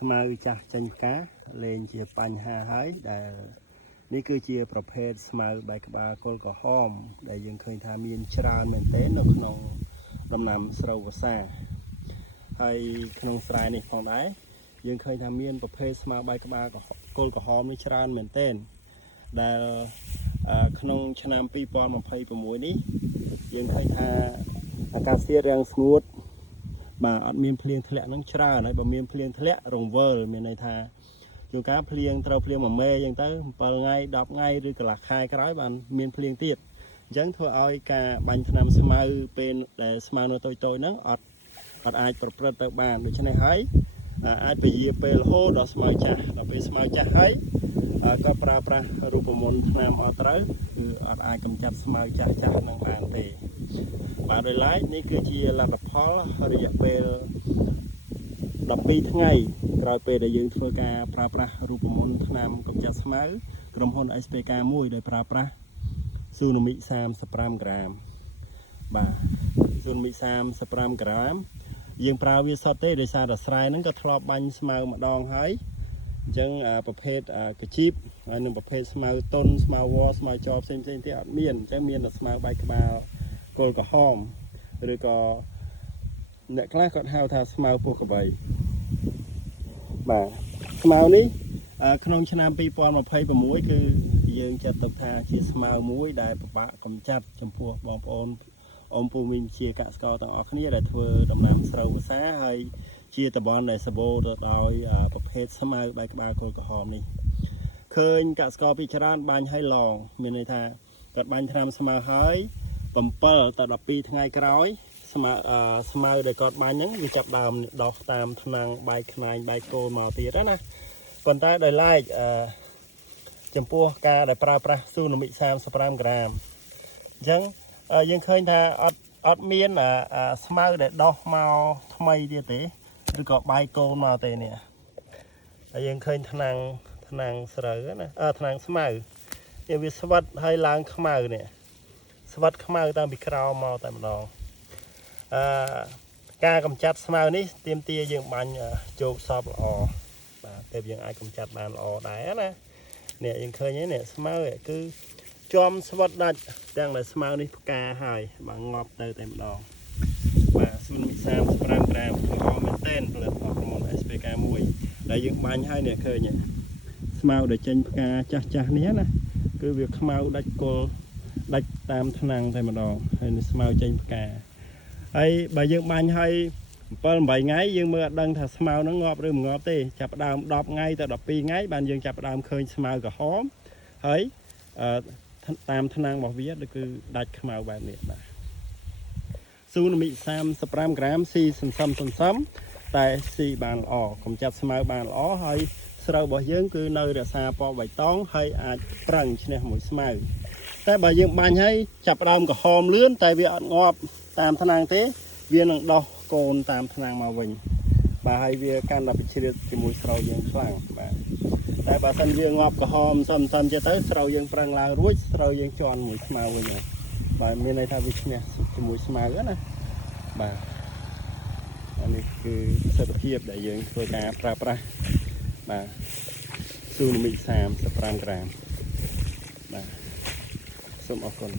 ស្មៅចាស់ចេញផ្កាលែងជាបញ្ហាហើយដែលនេះគឺជាប្រភេទស្មៅបែកក្បាលគល់ក្រហមដែលយើងឃើញថាមានច្រើនមែនទែននៅក្នុងដំណាំស្រូវវស្សាហើយក្នុងស្រែនេះផងដែរយើងឃើញថាមានប្រភេទស្មៅបែកក្បាលគល់ក្រហមនេះច្រើនមែនទែនដែលក្នុងឆ្នាំ2026នេះយើងឃើញថាអាកាសធាតុរាំងស្ងួតបាទអត់មានភ្លៀងធ្លាក់នឹងច្រើនហើយបើមានភ្លៀងធ្លាក់រង្វើលមានន័យថាជួនកាលភ្លៀងត្រូវភ្លៀង1មេអញ្ចឹងទៅ7ថ្ងៃ10ថ្ងៃឬកន្លះខែក្រោយបានមានភ្លៀងទៀតអញ្ចឹងធ្វើឲ្យការបាញ់ថ្នាំស្មៅពេលដែលស្មៅនៅតូចៗហ្នឹងអត់អាចប្រព្រឹត្តទៅបានដូច្នេះហើយអាចពជាពេលរហូតដល់ស្មៅចាស់ដល់ពេលស្មៅចាស់ហើយក៏ប្រើប្រាស់រូបមន្តថ្នាំអត់ត្រូវគឺអត់អាចកម្ចាត់ស្មៅចាស់នឹងបានទេបាទដោយឡែកនេះគឺជាលទ្ធផលរយៈពេល12ថ្ងៃក្រោយពេលដែលយើងធ្វើការប្រើប្រាស់រូបមន្តថ្នាំកម្ចាត់ស្មៅក្រុមហ៊ុន SPK 1ដោយប្រើប្រាស់ស៊ូណាមិ35ក្រាមបាទស៊ូណាមិ35ក្រាមយើងប្រើវាសុទ្ធទេដោយសារតែស្រែហ្នឹងក៏ធ្លាប់បាញ់ស្មៅម្ដងហើយអញ្ចឹងប្រភេទកជីបហើយនឹងប្រភេទស្មៅតុនស្មៅវ៉ស្មៅចបផ្សេងទៀតអត់មានអញ្ចឹងមានតែស្មៅបែកក្បាលគល់ក្រហមឬក៏អ្នកខ្លះគាត់ហៅថាស្មៅពោះក្របីបាទស្មៅនេះក្នុងឆ្នាំ2026គឺយើងចាត់ទុកថាជាស្មៅមួយដែលពិបាកកម្ចាត់ចំពោះបងប្អូនអ៊ំពូមីងជាកសិករទាំងអស់គ្នាដែលធ្វើដំណាំស្រូវវស្សាហើយជាតំបន់ដែលសម្បូរទៅដោយប្រភេទស្មៅបែកក្បាលគល់ក្រហមនេះឃើញកសិករពីច្រើនបាញ់ឲ្យឡងមានន័យថាគាត់បាញ់ថ្នាំស្មៅហើយ7ទៅ12ថ្ងៃក្រោយស្មៅដែលគាត់បាញ់ហ្នឹងវាចាប់ដើមដោះតាមថ្នាំងបែកខ្នែងបែកគោលមកទៀតណាប៉ុន្តែដោយឡែកចំពោះការដែលប្រើប្រាស់ស៊ូណាមិ35ក្រាមអញ្ចឹងយើងឃើញថាអត់មានស្មៅដែលដោះមកថ្មីទៀតទេឬក៏បែកគោលមកទេនេះហើយយើងឃើញថ្នាំងស្រូវណាថ្នាំងស្មៅវាស្វិតហើយឡើងខ្មៅនេះស្វិតខ្មៅតាំងពីក្រោមមកតែម្ដងការកម្ចាត់ស្មៅនេះទាមទារយើងបាញ់ជោគសពល្អបាទតែយើងអាចកម្ចាត់បានល្អដែរណានេះយើងឃើញហ្នឹងនេះស្មៅគឺជាប់ស្វិតដាច់ទាំងដែលស្មៅនេះផ្កាហើយបាទងាប់ទៅតែម្ដងបាទស៊ូណាមិ35ក្រាមល្អមែនទែនផលិតផលក្រុមហ៊ុន SPK 1ដែលយើងបាញ់ហើយនេះឃើញស្មៅដែលចេញផ្កាចាស់នេះណាគឺវាខ្មៅដាច់គល់ដាច់តាមថ្នាំងតែម្ដងហើយស្មៅចេញផ្កាហើយបើយើងបាញ់ឲ្យ7-8ថ្ងៃយើងមើលអត់ដឹងថាស្មៅហ្នឹងងាប់ឬមិនងាប់ទេចាប់ផ្ដើម10ថ្ងៃទៅ12ថ្ងៃបានយើងចាប់ផ្ដើមឃើញស្មៅក្រហមហើយតាមថ្នាំងរបស់វាគឺដាច់ខ្មៅបែបនេះបាទស៊ូណាមិ35ក្រាមស៊ីសន្សំតែស៊ីបានល្អកម្ចាត់ស្មៅបានល្អហើយស្រូវរបស់យើងគឺនៅរក្សាពណ៌បៃតងហើយអាចប្រឹងឈ្នះមួយស្មៅតែបើយើងបាញ់ឲ្យចាប់ផ្ដើមក្រហមលឿនតែវាអត់ងាប់តាមថ្នាំងទេវានឹងដោះកូនតាមថ្នាំងមកវិញបាទហើយវាកាន់តែពិជ្រាតជាមួយស្រូវយើងខ្លាំងបាទតែបើសិនវាងាប់ក្រហមសឹមចេះទៅស្រូវយើងប្រឹងឡើងរួចស្រូវយើងជន់មួយស្មៅវិញបាទមានន័យថាវាឈ្នះជាមួយស្មៅណាបាទនេះគឺប្រសិទ្ធភាពដែលយើងធ្វើការប្រើប្រាស់បាទស៊ូណាមិ35ក្រាមបាទសូមអរគុណ